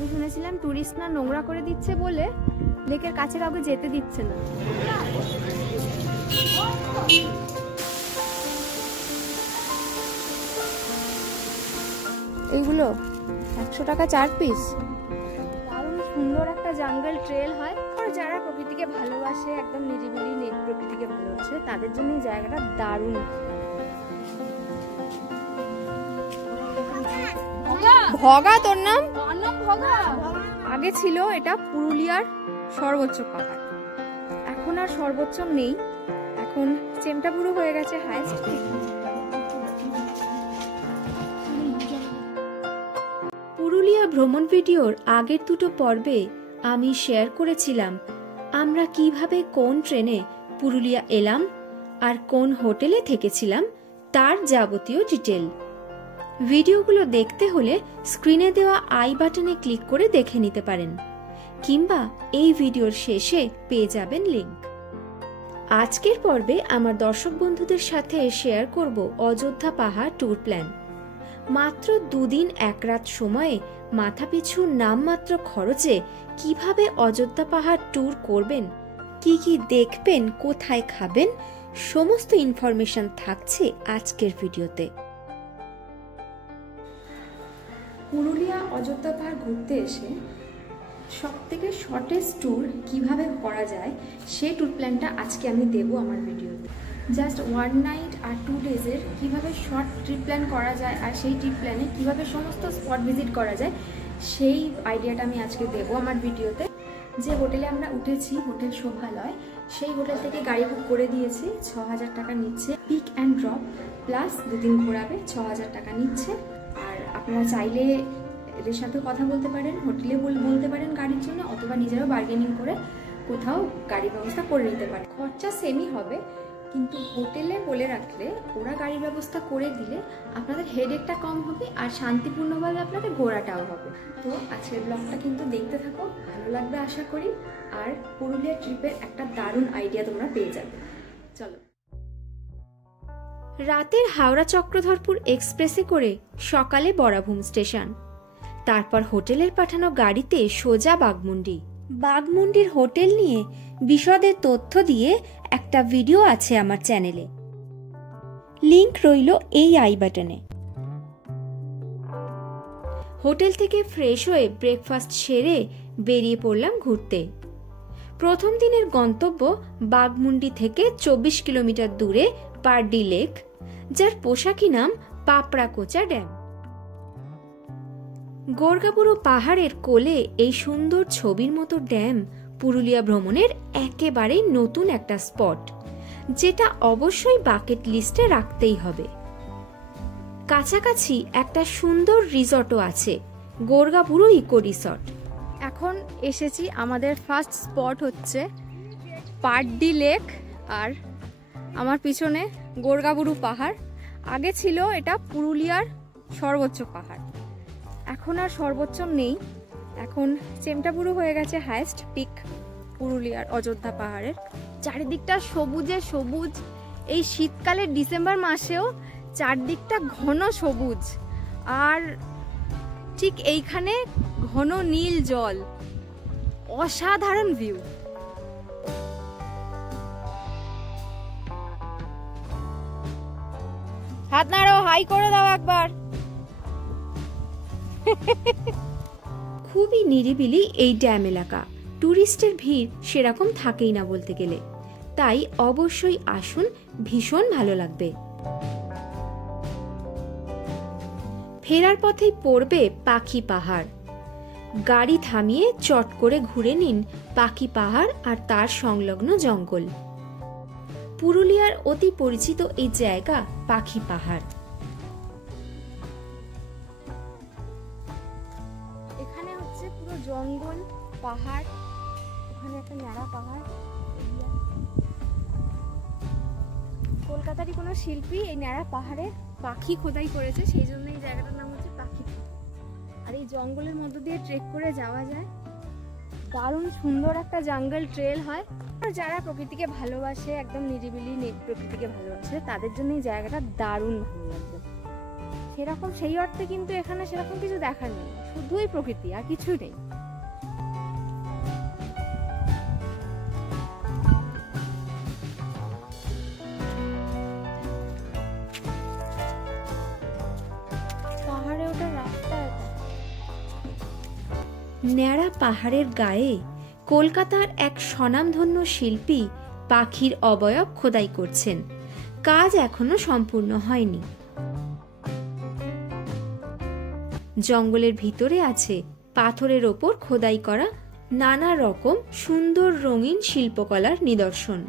আমি শুনেছিলাম টুরিস্টরা নোংরা করে দিচ্ছে বলে লেকের কাছে কাউকে যেতে দিচ্ছে না। এইগুলো 100 টাকা 4 পিস। দারুণ সুন্দর একটা জঙ্গল ট্রেল হয়। আর যারা প্রকৃতিকে ভালোবাসে, একদম নিরিবিলি প্রকৃতিকে ভালোবাসে, তাদের জন্য এই জায়গাটা দারুণ। ভগা, তোর নাম? ভগা। আগে ছিল এটা পুরুলিয়ার সর্বোচ্চ পাহাড়, এখন আর সর্বোচ্চ নেই, এখন চেমটাপুরু হয়ে গেছে হাইস্ট। পুরুলিয়া ভ্রমণ ভিডিওর আগের দুটো পর্বে আমি শেয়ার করেছিলাম আমরা কিভাবে কোন ট্রেনে পুরুলিয়া এলাম আর কোন হোটেলে থেকেছিলাম তার যাবতীয় ডিটেল। ভিডিওগুলো দেখতে হলে স্ক্রিনে দেওয়া আই বাটনে ক্লিক করে দেখে নিতে পারেন, কিংবা এই ভিডিওর শেষে পেয়ে যাবেন লিংক। আজকের পর্বে আমার দর্শক বন্ধুদের সাথে শেয়ার করব অযোধ্যা পাহাড় ট্যুর প্ল্যান। মাত্র 2 দিন 1 রাত সময়ে মাথাপিছু নামমাত্র খরচে কিভাবে অযোধ্যা পাহাড় ট্যুর করবেন, কি কি দেখবেন, কোথায় খাবেন, সমস্ত ইনফরমেশন থাকছে আজকের ভিডিওতে। পুরুলিয়া অযোধ্যা পাহাড় ঘুরতে এসে সবথেকে শর্টেস্ট ট্যুর কিভাবে করা যায় সেই ট্যুর প্ল্যানটা আজকে আমি দেবো আমার ভিডিওতে। জাস্ট 1 নাইট আর 2 ডেজের কীভাবে শর্ট ট্রিপ প্ল্যান করা যায় আর সেই ট্রিপ প্ল্যানে কীভাবে সমস্ত স্পট ভিজিট করা যায় সেই আইডিয়াটা আমি আজকে দেবো আমার ভিডিওতে। যে হোটেলে আমরা উঠেছি, হোটেল শোভালয়, সেই হোটেল থেকে গাড়ি বুক করে দিয়েছি। 6000 টাকা নিচ্ছে, পিক অ্যান্ড ড্রপ প্লাস 2 দিন ঘোরাবে, 6000 টাকা নিচ্ছে। আর আপনারা চাইলে এদের সাথে কথা বলতে পারেন, হোটেলে বলতে পারেন গাড়ির জন্য, অথবা নিজেরাও বার্গেনিং করে কোথাও গাড়ির ব্যবস্থা করে নিতে পারেন। খরচা সেমই হবে, কিন্তু হোটেলে বলে রাখলে ওরা গাড়ির ব্যবস্থা করে দিলে আপনাদের হেডেকটা কম হবে আর শান্তিপূর্ণভাবে আপনাদের ঘোরাটাও হবে। তো আজকের ব্লগটা কিন্তু দেখতে থাকো, ভালো লাগবে আশা করি, আর পুরুলিয়া ট্রিপের একটা দারুণ আইডিয়া তোমরা পেয়ে যাবে। চলো। রাতের হাওড়া চক্রধরপুর এক্সপ্রেসে করে সকালে বরাভূম স্টেশন, তারপর হোটেলের পাঠানো গাড়িতে সোজা বাঘমুন্ডি। বাঘমুন্ডির হোটেল নিয়ে বিশদের তথ্য দিয়ে একটা ভিডিও আছে আমার চ্যানেলে, লিংক রইল এই আই বাটনে। হোটেল থেকে ফ্রেশ হয়ে ব্রেকফাস্ট সেরে বেরিয়ে পড়লাম ঘুরতে। প্রথম দিনের গন্তব্য বাঘমুন্ডি থেকে 24 কিলোমিটার দূরে পারডি লেক, যার পোশাকি নাম পাপড়াকোচা ড্যাম। গোর্গাবুরু পাহাড়ের কোলে এই সুন্দর ছবির মতো ড্যাম পুরুলিয়া ভ্রমণের একেবারেই নতুন একটা স্পট, যেটা অবশ্যই বাকেট লিস্টে রাখতেই হবে। কাছাকাছি একটা সুন্দর রিসর্টও আছে, গোর্গাবুরু ইকো রিসর্ট। এখন এসেছি, আমাদের ফার্স্ট স্পট হচ্ছে পারডি লেক, আর আমার পিছনে গোর্গাবুরু পাহাড়। আগে ছিল এটা পুরুলিয়ার সর্বোচ্চ পাহাড়, এখন আর সর্বোচ্চ নেই, এখন চেমটাপুরু হয়ে গেছে হাইস্ট পিক পুরুলিয়ার অযোধ্যা পাহাড়ের। চারিদিকটা সবুজে সবুজ, এই শীতকালের ডিসেম্বর মাসেও চারদিকটা ঘন সবুজ, আর ঠিক এইখানে ঘন নীল জল, অসাধারণ ভিউ। হাত নাড়ো, হাই করে দাও একবার। খুবই নিরিবিলি এই ড্যাম এলাকা, টুরিস্টের ভিড় সেরকম থাকেই না বলতে গেলে, তাই অবশ্যই আসুন, ভীষণ ভালো লাগবে। ফেরার পথেই পড়বে পাখি পাহাড়। গাড়ি থামিয়ে চট করে ঘুরে নিন পাখি পাহাড় আর তার সংলগ্ন জঙ্গল। পুরুলিয়ার অতি পরিচিত এই জায়গা পাখি পাহাড়। এখানে হচ্ছে পুরো জঙ্গল, পাহাড়, ওখানে একটা ন্যাড়া পাহাড়। কলকাতারই কোনো শিল্পী এই ন্যাড়া পাহাড়ে পাখি খোদাই করেছে, সেই জন্য এই জায়গাটার নাম হচ্ছে পাখি। আর এই জঙ্গলের মধ্য দিয়ে ট্রেক করে যাওয়া যায়, দারুণ সুন্দর একটা জঙ্গল ট্রেল হয়। আর যারা প্রকৃতিকে ভালোবাসে, একদম নিরিবিলি প্রকৃতিকে ভালোবাসে, তাদের জন্য এই জায়গাটা দারুণ ভালো লাগবে। সেরকম সেই অর্থে কিন্তু এখানে সেরকম কিছু দেখার নেই, শুধুই প্রকৃতি আর কিছুই নেই। পাহাড়ে ওঠার রাস্তা ন্যাড়া পাহাড়ের গায়ে কলকাতার এক স্বনামধন্য শিল্পী পাখির অবয়ব খোদাই করছেন। কাজ এখনো সম্পূর্ণ হয়নি। জঙ্গলের ভিতরে আছে পাথরের ওপর খোদাই করা নানা রকম সুন্দর রঙিন শিল্পকলার নিদর্শন।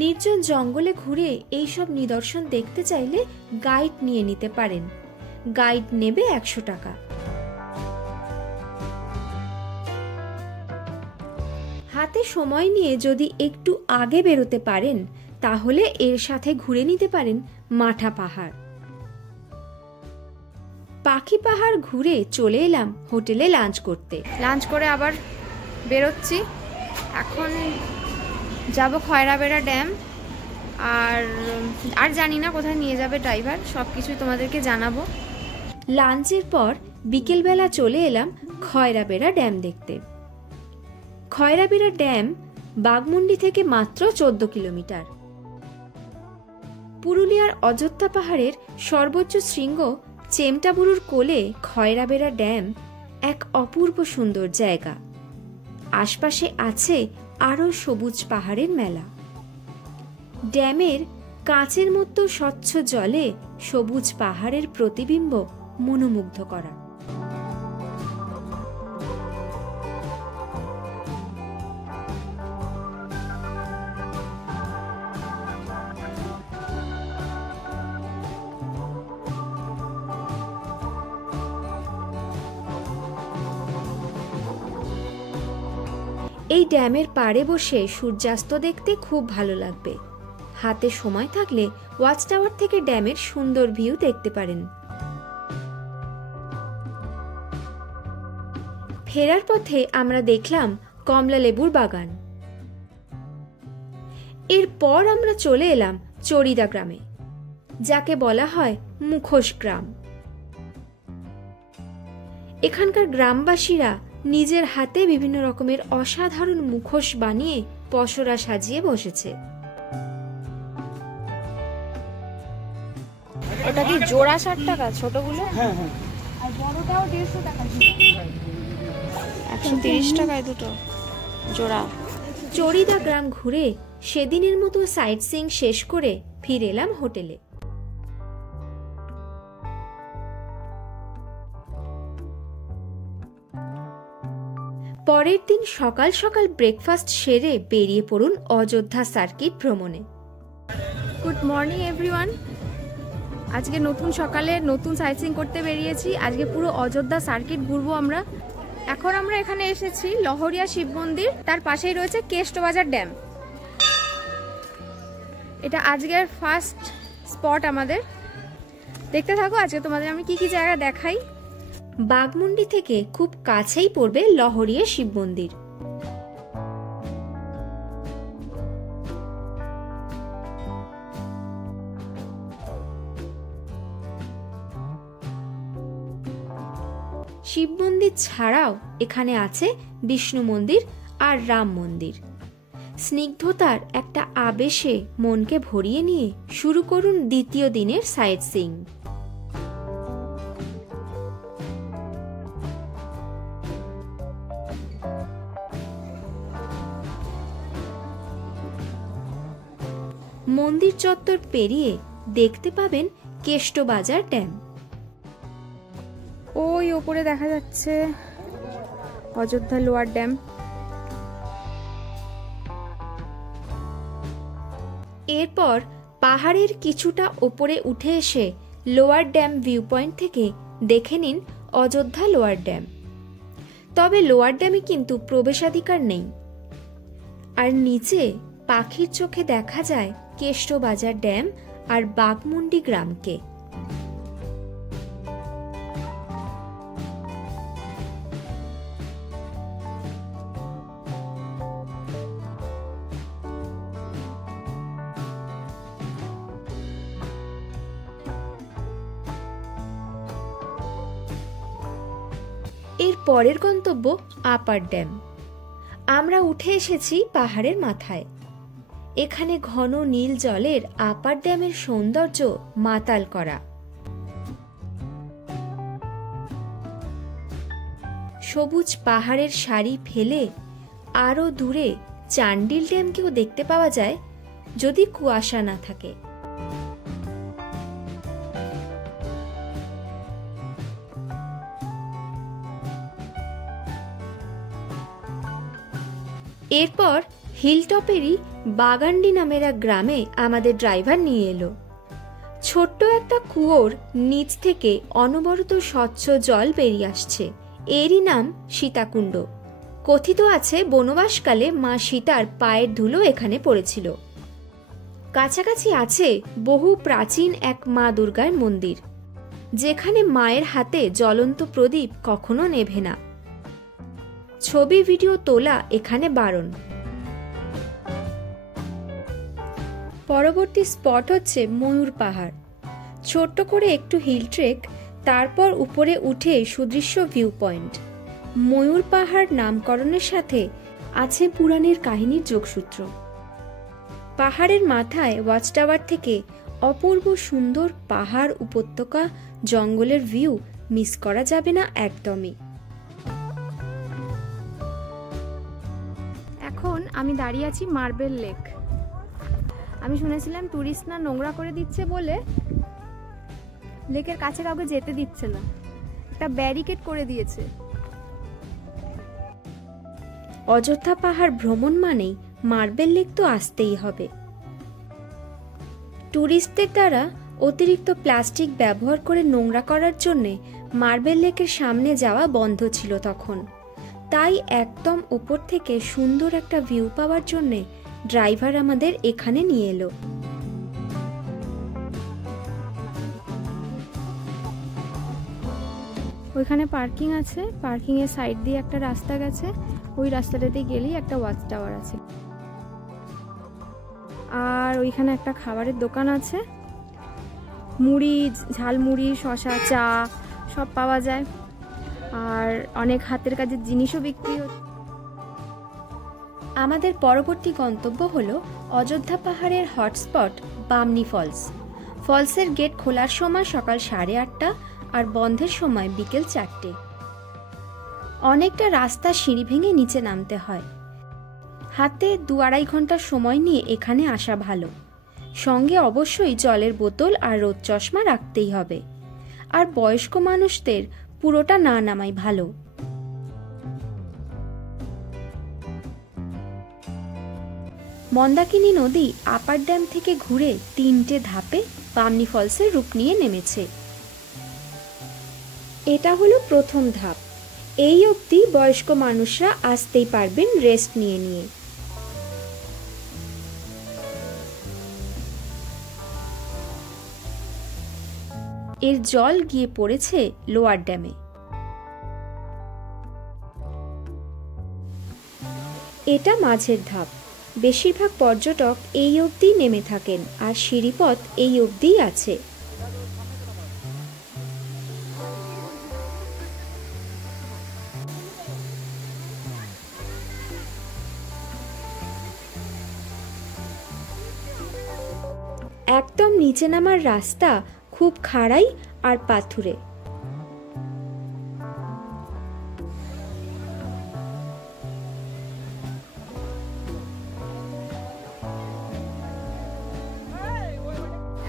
নির্জন জঙ্গলে ঘুরে এইসব নিদর্শন দেখতে চাইলে গাইড নিয়ে নিতে পারেন। গাইড নেবে 100 টাকা। হাতে সময় নিয়ে যদি একটু আগে বেরোতে পারেন তাহলে এর সাথে ঘুরে নিতে পারেন মাঠা পাহাড়। পাখি পাহাড় ঘুরে চলে এলাম হোটেলে লাঞ্চ করতে। লাঞ্চ করে আবার বেরোচ্ছি। এখন যাব খয়রাবেড়া ড্যাম। আর জানি না কোথায় নিয়ে যাবে ড্রাইভার, সব কিছুই তোমাদেরকে জানাবো। লাঞ্চের পর বিকেলবেলা চলে এলাম খয়রাবেড়া ড্যাম দেখতে। খয়রাবেড়া ড্যাম বাঘমুন্ডি থেকে মাত্র 14 কিলোমিটার। পুরুলিয়ার অযোধ্যা পাহাড়ের সর্বোচ্চ শৃঙ্গ চেমটাবুরুর কোলে খয়রাবেড়া ড্যাম এক অপূর্ব সুন্দর জায়গা। আশপাশে আছে আরও সবুজ পাহাড়ের মেলা। ড্যামের কাঁচের মতো স্বচ্ছ জলে সবুজ পাহাড়ের প্রতিবিম্ব মনোমুগ্ধ করা। এই ড্যামের পাড়ে বসে সূর্যাস্ত দেখতে খুব ভালো লাগবে। হাতে সময় থাকলে ওয়াচ টাওয়ার থেকে ড্যামের সুন্দর ভিউ দেখতে পারেন। ফেরার পথে আমরা দেখলাম কমলা লেবুর বাগান। এরপর আমরা চলে এলাম চড়িদা গ্রামে, যাকে বলা হয় মুখোশ গ্রাম। এখানকার গ্রামবাসীরা নিজের হাতে বিভিন্ন রকমের অসাধারণ মুখোশ বানিয়ে পসরা সাজিয়ে বসেছে। এটা কি জোড়া 60 টাকা ছোটগুলো? হ্যাঁ হ্যাঁ। আর বড়টাও 150 টাকা। 130 টাকায় দুটো জোড়া। চড়িদা গ্রাম ঘুরে সেদিনের মতো সাইট সিইং শেষ করে ফিরে এলাম হোটেলে। পরের দিন সকাল সকাল ব্রেকফাস্ট সেরে বেরিয়ে পড়ুন অযোধ্যা সার্কিট ভ্রমণে। Good morning everyone. আজকে নতুন সকালে নতুন সাইটসিং করতে বেরিয়েছি। আজকে পুরো অযোধ্যা সার্কিট ঘুরবো আমরা। এখন আমরা এখানে এসেছি লহরিয়া শিব মন্দির, তার পাশেই রয়েছে কেষ্টবাজার ড্যাম। এটা আজকের ফার্স্ট স্পট আমাদের। দেখতে থাকো আজকে তোমাদের আমি কি কি জায়গা দেখাই। বাঘমুন্ডি থেকে খুব কাছেই পড়বে লহরিয়া শিব মন্দির। শিব মন্দির ছাড়াও এখানে আছে বিষ্ণু মন্দির আর রাম মন্দির। স্নিগ্ধতার একটা আবেশে মনকে ভরিয়ে নিয়ে শুরু করুন দ্বিতীয় দিনের সাইট সিইং। মন্দির চত্বর পেরিয়ে দেখতে পাবেন কেষ্টবাজার ড্যাম। ওই ওপরে দেখা যাচ্ছে অযোধ্যা লোয়ার ড্যাম। এরপর পাহাড়ের কিছুটা ওপরে উঠে এসে লোয়ার ড্যাম ভিউ পয়েন্ট থেকে দেখে নিন অযোধ্যা লোয়ার ড্যাম। তবে লোয়ার ড্যামে কিন্তু প্রবেশাধিকার নেই। আর নিচে পাখির চোখে দেখা যায় কেষ্টবাজার ড্যাম আর বাঘমুন্ডি গ্রামকে। পরের গন্তব্য আপার ড্যাম। আমরা উঠে এসেছি পাহাড়ের মাথায়। এখানে ঘন নীল জলের আপার ড্যামের সৌন্দর্য মাতাল করা। সবুজ পাহাড়ের সারি ফেলে আরো দূরে চান্ডিল ড্যামকেও দেখতে পাওয়া যায় যদি কুয়াশা না থাকে। এরপর হিলটপেরই বাগান্ডি নামের এক গ্রামে আমাদের ড্রাইভার নিয়ে এলো। ছোট্ট একটা কুয়োর নিচ থেকে অনবরত স্বচ্ছ জল বেরিয়ে আসছে। এরই নাম সীতাকুণ্ড। কথিত আছে বনবাসকালে মা সীতার পায়ের ধুলো এখানে পড়েছিল। কাছাকাছি আছে বহু প্রাচীন এক মা দুর্গার মন্দির, যেখানে মায়ের হাতে জ্বলন্ত প্রদীপ কখনো নেভে না। ছবি ভিডিও তোলা এখানে বারণ। পরবর্তী স্পট হচ্ছে ময়ূর পাহাড়। ছোট্ট করে একটু হিল ট্রেক, তারপর উপরে উঠে সুদৃশ্য ভিউ পয়েন্ট। ময়ূর পাহাড় নামকরণের সাথে আছে পুরাণের কাহিনীর যোগসূত্র। পাহাড়ের মাথায় ওয়াচ টাওয়ার থেকে অপূর্ব সুন্দর পাহাড়, উপত্যকা, জঙ্গলের ভিউ মিস করা যাবে না একদমই। এখন আমি দাঁড়িয়ে আছি মার্বেল লেক। আমি শুনেছিলাম টুরিস্টরা নোংরা করে দিচ্ছে বলে লেকের কাছে কাউকে যেতে দিচ্ছে না, একটা ব্যারিকেড করে দিয়েছে। অযোধ্যা পাহাড় ভ্রমণ মানেই মার্বেল লেক তো আসতেই হবে। টুরিস্টদের দ্বারা অতিরিক্ত প্লাস্টিক ব্যবহার করে নোংরা করার জন্য মার্বেল লেকের সামনে যাওয়া বন্ধ ছিল তখন। তাই একদম উপর থেকে সুন্দর একটা ভিউ পাওয়ার জন্য ড্রাইভার আমাদের এখানে নিয়ে এলো। ওইখানে পার্কিং আছে, পার্কিং এর সাইড দিয়ে একটা রাস্তা গেছে, ওই রাস্তাটাতে গেলেই একটা ওয়াচ টাওয়ার আছে। আর ওইখানে একটা খাবারের দোকান আছে, মুড়ি, ঝালমুড়ি, শসা, চা সব পাওয়া যায়। আর অনেক হাতের কাজের জিনিসও বিক্রি হচ্ছে। আমাদের পরবর্তী গন্তব্য হলো অযোধ্যা পাহাড়ের হটস্পট বামনি ফলস। ফলসের গেট খোলার সময় সকাল 8:30 আর বন্ধের সময় বিকেল 4টে। অনেকটা রাস্তা সিঁড়ি ভেঙে নিচে নামতে হয়। হাতে 2-2.5 ঘন্টা সময় নিয়ে এখানে আসা ভালো। সঙ্গে অবশ্যই জলের বোতল আর রোদ চশমা রাখতেই হবে। আর বয়স্ক মানুষদের পুরোটা না নামাই ভালো। মন্দাকিনী নদী আপার ড্যাম থেকে ঘুরে 3টে ধাপে বামনি ফলসের রূপ নিয়ে নেমেছে। এটা হলো প্রথম ধাপ। এই অবধি বয়স্ক মানুষরা আসতেই পারবেন রেস্ট নিয়ে নিয়ে। এর জল গিয়ে পড়েছে লোয়ার ড্যামে। এটা মাঝের ধাপ। বেশিরভাগ পর্যটক এই অবধি নেমে থাকেন আর সিঁড়িপথ এই অবধিই আছে। একদম নিচে নামার রাস্তা খুব খাড়াই আর পাথুরে।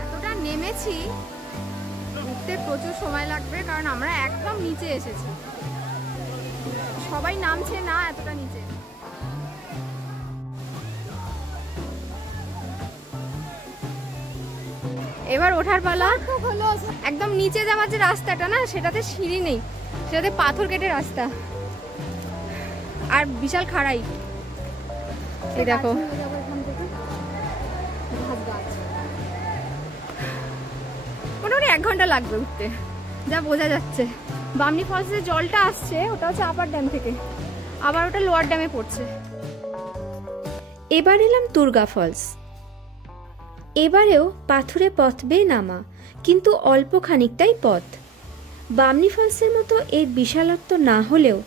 এতটা নেমেছি, উঠতে প্রচুর সময় লাগবে কারণ আমরা একদম নিচে এসেছি। সবাই নামছে না এতটা নিচে। এবার ওঠার পালা। একদম নিচে যাওয়ার যে রাস্তাটা না, সেটাতে সিঁড়ি নেই, সেটাতে পাথর কেটে রাস্তা আর বিশাল খাড়াই। এই দেখো, মোটামুটি 1 ঘন্টা লাগবে উঠতে, যা বোঝা যাচ্ছে। বামনি ফলসে জলটা আসছে, ওটা হচ্ছে আপার ড্যাম থেকে, আবার ওটা লোয়ার ড্যামে পড়ছে। এবার এলাম দুর্গা ফলস। এবারেও পাথুরে পথ বেয়ে নামা, কিন্তু অল্প খানিকটাই পথ। বামনি ফলসের মতো এর বিশালত্ব না হলেও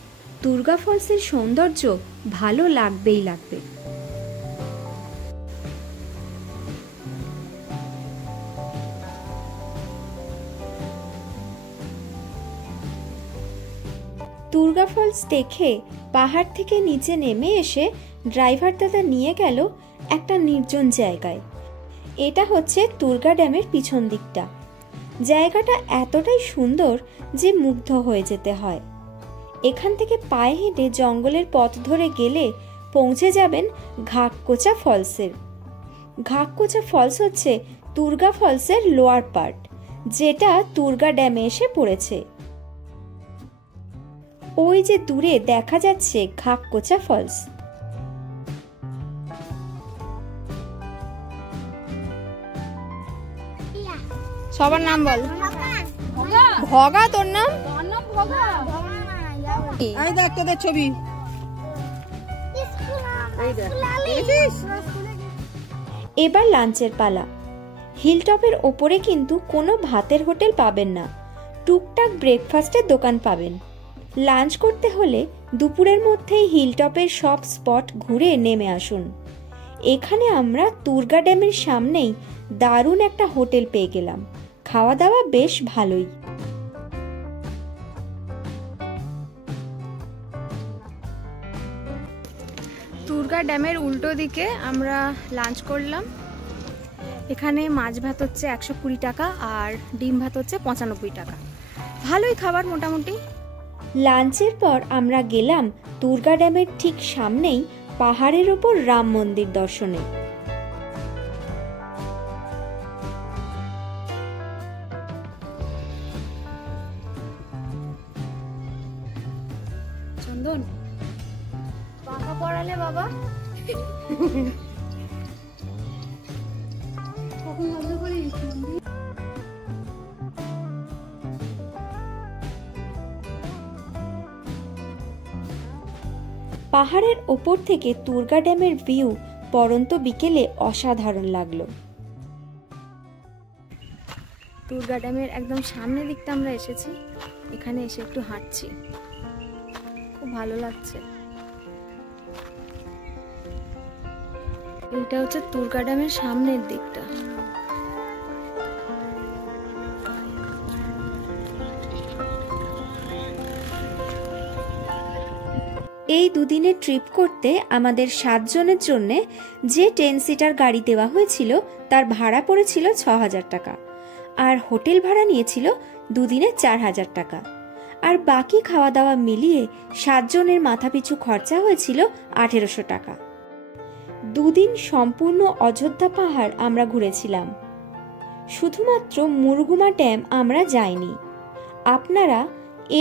দুর্গা ফলসের সৌন্দর্য ভালো লাগবেই লাগবে। দুর্গা ফলস দেখে পাহাড় থেকে নিচে নেমে এসে ড্রাইভার দাদা নিয়ে গেল একটা নির্জন জায়গায়। এটা হচ্ছে দুর্গা ড্যামের পিছন দিকটা। জায়গাটা এতটাই সুন্দর যে মুগ্ধ হয়ে যেতে হয়। এখান থেকে পায়ে হেঁটে জঙ্গলের পথ ধরে গেলে পৌঁছে যাবেন ঘাককোচা ফলসের। ঘাককোচা ফলস হচ্ছে দুর্গা ফলসের লোয়ার পার্ট, যেটা দুর্গা ড্যামে এসে পড়েছে। ওই যে দূরে দেখা যাচ্ছে ঘাককোচা ফলস। সবার নাম বল। ভগা, তোর নাম? এই দেখ তোদের ছবি। এবার লাঞ্চের পালা। হিলটপের ওপরে কিন্তু কোনো ভাতের হোটেল পাবেন না, টুকটাক ব্রেকফাস্টের দোকান পাবেন। লাঞ্চ করতে হলে দুপুরের মধ্যেই হিলটপের সব স্পট ঘুরে নেমে আসুন। এখানে আমরা দুর্গা ড্যামের সামনেই দারুণ একটা হোটেল পেয়ে গেলাম। খাওয়া দাওয়া বেশ ভালোই। দুর্গা ড্যামের উল্টো দিকে আমরা লাঞ্চ করলাম। এখানে মাছ ভাত হচ্ছে 120 টাকা আর ডিম ভাত হচ্ছে 95 টাকা। ভালোই খাবার মোটামুটি। লাঞ্চের পর আমরা গেলাম দুর্গা ড্যামের ঠিক সামনেই পাহাড়ের ওপর রাম মন্দির দর্শনে। চন্দন, পাখা পড়ালে বাবা। পাহাড়ের ওপর থেকে দুর্গা ড্যামের ভিউ পরন্ত বিকেলে অসাধারণ লাগলো। দুর্গা ড্যামের একদম সামনের দিকটা আমরা এসেছি। এখানে এসে একটু হাঁটছি, খুব ভালো লাগছে। এটা হচ্ছে দুর্গা ড্যামের সামনের দিকটা। এই দুদিনের ট্রিপ করতে আমাদের 7 জনের জন্য যে 10 সিটার গাড়ি দেওয়া হয়েছিল তার ভাড়া পড়েছিল 6000 টাকা, আর হোটেল ভাড়া নিয়েছিল দুদিনে 4000 টাকা, আর বাকি খাওয়া দাওয়া মিলিয়ে 7 জনের মাথাপিছু খরচা হয়েছিল 1800 টাকা। দুদিন সম্পূর্ণ অযোধ্যা পাহাড় আমরা ঘুরেছিলাম। শুধুমাত্র মুরগুমা ড্যাম আমরা যাইনি। আপনারা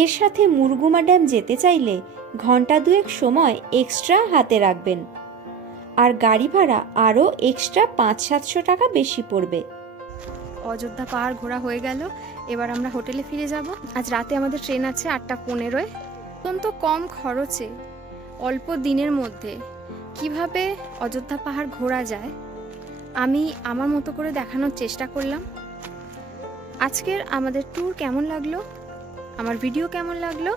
এর সাথে মুরগুমা ড্যাম যেতে চাইলে ঘন্টা 2 সময় এক্সট্রা হাতে রাখবেন, আর গাড়ি ভাড়া আরও এক্সট্রা 500-700 টাকা বেশি পড়বে। অযোধ্যা পাহাড় ঘোরা হয়ে গেল। এবার আমরা হোটেলে ফিরে যাব। আজ রাতে আমাদের ট্রেন আছে 8:15। অত্যন্ত কম খরচে অল্প দিনের মধ্যে কিভাবে অযোধ্যা পাহাড় ঘোরা যায় আমি আমার মতো করে দেখানোর চেষ্টা করলাম। আজকের আমাদের ট্যুর কেমন লাগলো, আমার ভিডিও কেমন লাগলো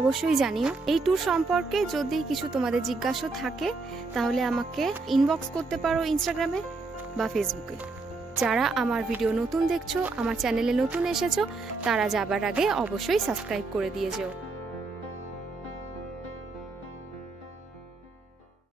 অবশ্যই জানিও। এই ট্যুর সম্পর্কে যদি কিছু তোমাদের জিজ্ঞাসা থাকে তাহলে আমাকে ইনবক্স করতে পারো ইনস্টাগ্রামে বা ফেসবুকে। যারা আমার ভিডিও নতুন দেখছো, আমার চ্যানেলে নতুন এসেছো, তারা যাবার আগে অবশ্যই সাবস্ক্রাইব করে দিয়ে যেও।